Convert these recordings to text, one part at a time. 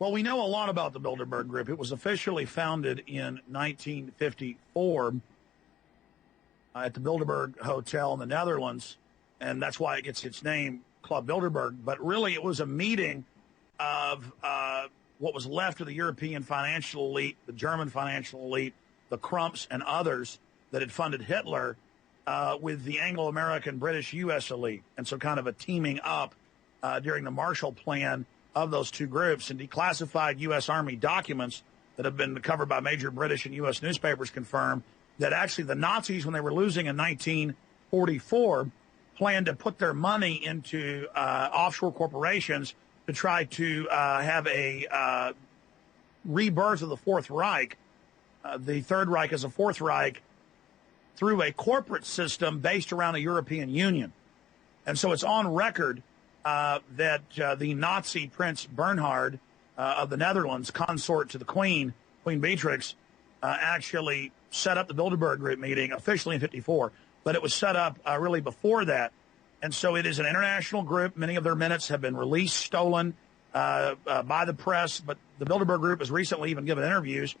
Well, we know a lot about the Bilderberg Group. It was officially founded in 1954 at the Bilderberg Hotel in the Netherlands, and that's why it gets its name, Club Bilderberg. But really, it was a meeting of what was left of the European financial elite, the German financial elite, the Krumps, and others that had funded Hitler with the Anglo-American, British, U.S. elite. And so kind of a teaming up during the Marshall Plan of those two groups, and declassified U.S. Army documents that have been covered by major British and U.S. newspapers confirm that actually the Nazis, when they were losing in 1944, planned to put their money into offshore corporations to try to have a rebirth of the Fourth Reich, the Third Reich as a Fourth Reich, through a corporate system based around a European Union. And so it's on record that the Nazi Prince Bernhard of the Netherlands, consort to the Queen Beatrix, actually set up the Bilderberg Group meeting officially in 54, but it was set up really before that. And so it is an international group. Many of their minutes have been released, stolen by the press, but the Bilderberg Group has recently even given interviews.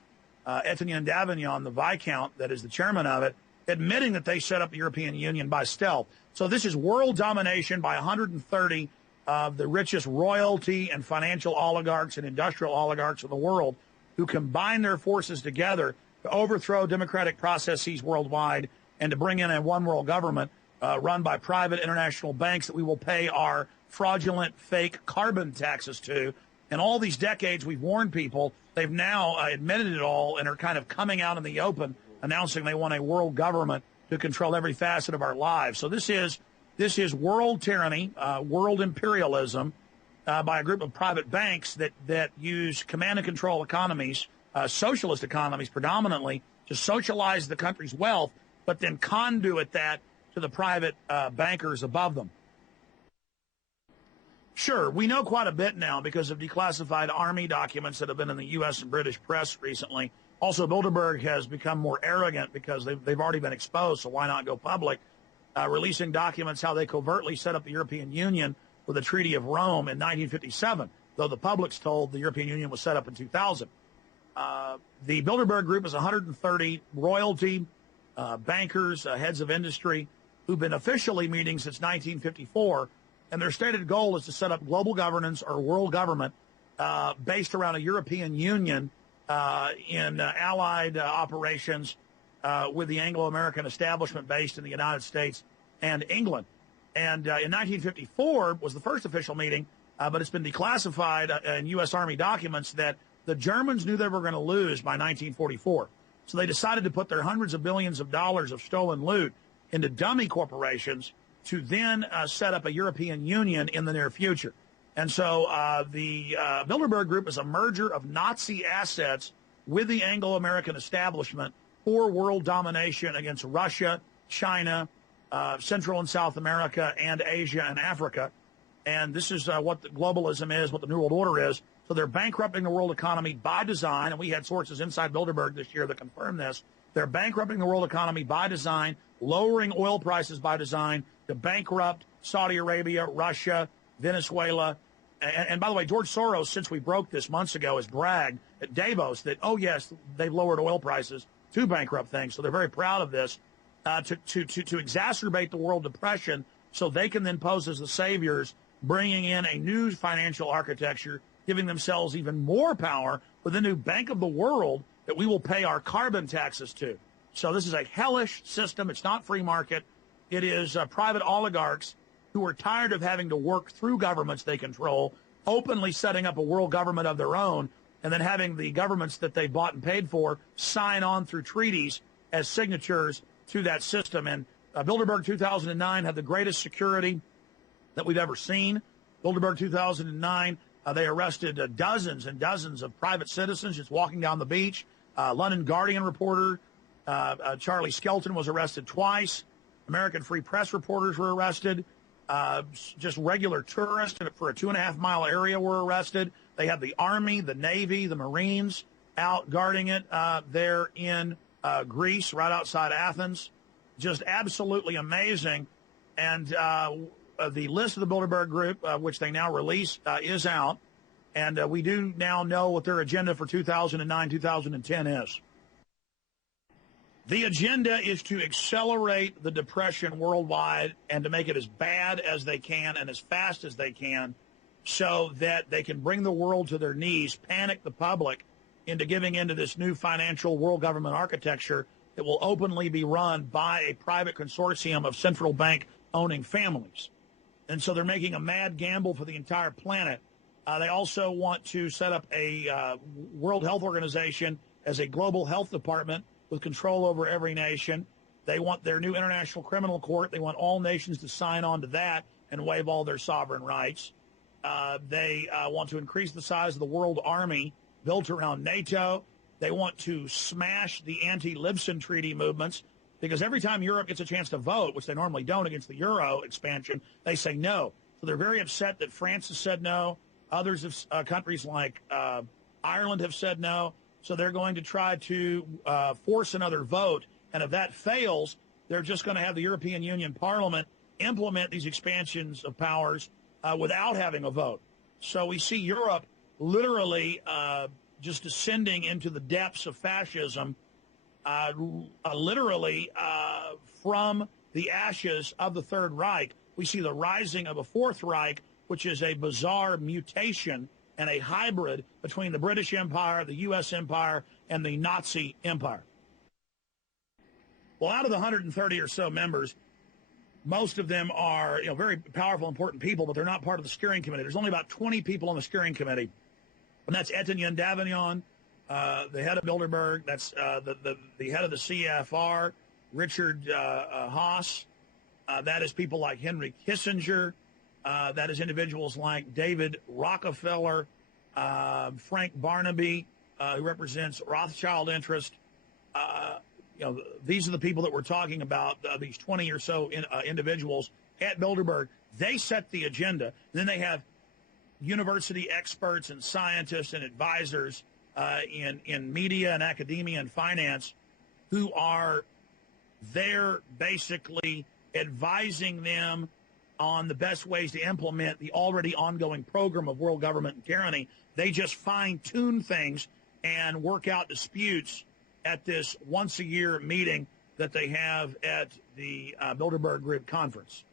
Etienne Davignon, the Viscount that is the chairman of it, admitting that they set up the European Union by stealth. So this is world domination by 130 of the richest royalty and financial oligarchs and industrial oligarchs in the world, who combine their forces together to overthrow democratic processes worldwide and to bring in a one world government run by private international banks that we will pay our fraudulent fake carbon taxes to. And all these decades we've warned people, they've now admitted it all and are kind of coming out in the open, announcing they want a world government to control every facet of our lives. So this is world tyranny, world imperialism by a group of private banks that use command and control economies, socialist economies predominantly, to socialize the country's wealth, but then conduit that to the private bankers above them. Sure, we know quite a bit now because of declassified Army documents that have been in the U.S. and British press recently. Also, Bilderberg has become more arrogant because they've already been exposed, so why not go public? Releasing documents how they covertly set up the European Union with the Treaty of Rome in 1957, though the public's told the European Union was set up in 2000. The Bilderberg Group is 130 royalty, bankers, heads of industry, who've been officially meeting since 1954, and their stated goal is to set up global governance or world government based around a European Union in allied operations with the Anglo-American establishment based in the United States and England. And in 1954 was the first official meeting, but it's been declassified in U.S. Army documents that the Germans knew they were going to lose by 1944. So they decided to put their hundreds of billions of dollars of stolen loot into dummy corporations to then set up a European Union in the near future. And so the Bilderberg Group is a merger of Nazi assets with the Anglo-American establishment for world domination against Russia, China, Central and South America, and Asia and Africa. And this is what the globalism is, what the New World Order is. So they're bankrupting the world economy by design, and we had sources inside Bilderberg this year that confirmed this. They're bankrupting the world economy by design, lowering oil prices by design to bankrupt Saudi Arabia, Russia, Venezuela. And by the way, George Soros, since we broke this months ago, has bragged at Davos that, oh, yes, they've lowered oil prices to bankrupt things. So they're very proud of this to exacerbate the world depression so they can then pose as the saviors, bringing in a new financial architecture, giving themselves even more power with a new Bank of the World that we will pay our carbon taxes to. So this is a hellish system. It's not free market. It is private oligarchs who are tired of having to work through governments they control, openly setting up a world government of their own, and then having the governments that they bought and paid for sign on through treaties as signatures to that system. And Bilderberg 2009 had the greatest security that we've ever seen. Bilderberg 2009, they arrested dozens and dozens of private citizens just walking down the beach. London Guardian reporter Charlie Skelton was arrested twice. American Free Press reporters were arrested. Just regular tourists for a 2.5-mile area were arrested. They had the Army, the Navy, the Marines out guarding it there in Greece, right outside Athens. Just absolutely amazing. And the list of the Bilderberg Group, which they now release, is out. And we do now know what their agenda for 2009, 2010 is. The agenda is to accelerate the depression worldwide and to make it as bad as they can and as fast as they can so that they can bring the world to their knees, panic the public into giving into this new financial world government architecture that will openly be run by a private consortium of central bank owning families. And so they're making a mad gamble for the entire planet. They also want to set up a World Health Organization as a global health department with control over every nation. They want their new International Criminal Court. They want all nations to sign on to that and waive all their sovereign rights. They want to increase the size of the world army built around NATO. They want to smash the anti-Libsyn treaty movements because every time Europe gets a chance to vote, which they normally don't against the Euro expansion, they say no. So they're very upset that France has said no. Others have, countries like Ireland have said no. So they're going to try to force another vote. And if that fails, they're just going to have the European Union Parliament implement these expansions of powers without having a vote. So we see Europe literally just descending into the depths of fascism, literally from the ashes of the Third Reich. We see the rising of a Fourth Reich, which is a bizarre mutation and a hybrid between the British Empire, the U.S. Empire, and the Nazi Empire. Well, out of the 130 or so members, most of them are very powerful, important people, but they're not part of the steering committee. There's only about 20 people on the steering committee, and that's Etienne Davignon, the head of Bilderberg. That's the head of the CFR, Richard Haas. That is people like Henry Kissinger. That is individuals like David Rockefeller, Frank Barnaby, who represents Rothschild interest. These are the people that we're talking about, these 20 or so individuals at Bilderberg. They set the agenda. And then they have university experts and scientists and advisors in media and academia and finance who are there basically advising them on the best ways to implement the already ongoing program of world government and tyranny. They just fine-tune things and work out disputes at this once-a-year meeting that they have at the Bilderberg Group conference.